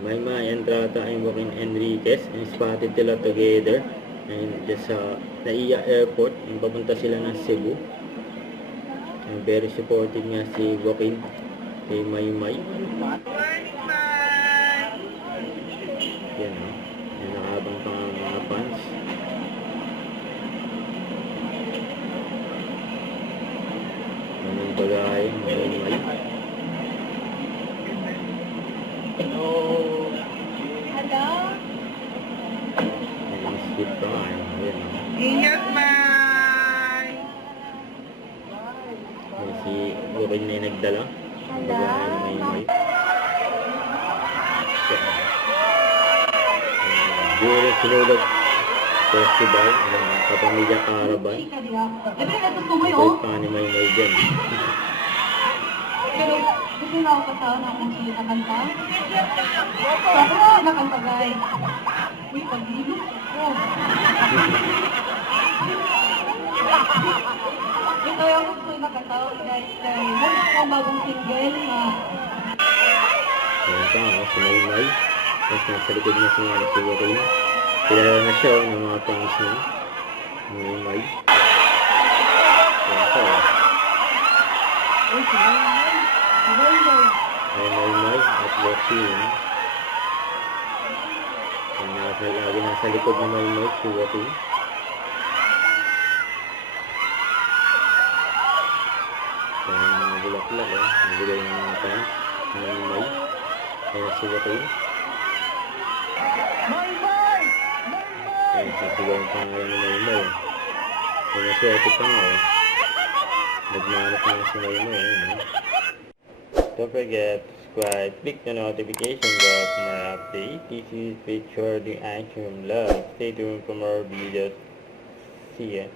Maymay and Trata and Joaquin Enriquez and spotted sila together and just sa Naiya Airport and papunta sila ng Cebu and very supportive nga si Joaquin kay Maymay. Yan o, yung nakahabang pang mga fans. Anong bagay, Maymay. Hello. Skip pa nga, yan o. Ingat, May! Yan si Joaquin na yung nagdala. Ang bagay, Maymay. During Sinulog Festival ng Kapamilya Caravan. Ito pa ni Maymay dyan. Pero gusto na ako kasama na kung sino kakanta. Sabi ko, nakanta guys. Uy, pag-ilog ako. Ito yung gusto na kasama guys. Meron akong bagong single na Ayan pa nga, si Maymay. Tapos nasa likod na si Joaquin. Kilala na siya ng mga fans niya. Maymay. Ayan pa. uy, single. Single. Ay Maymay at Joaquin. Lagi nasa likod ni Maymay si Joaquin. Ayan mga bulaklak eh. Nabigay ng mga fans. Maymay. Ayan si Joaquin. Ayan, sisigaw ang pangalan ni Maymay. Ayan, naswerte pa nga eh. Nagmanap na si Maymay. Don't forget to subscribe, click the notification bell for more updates. This is Picture the Action Love. Stay tuned for more videos. See ya.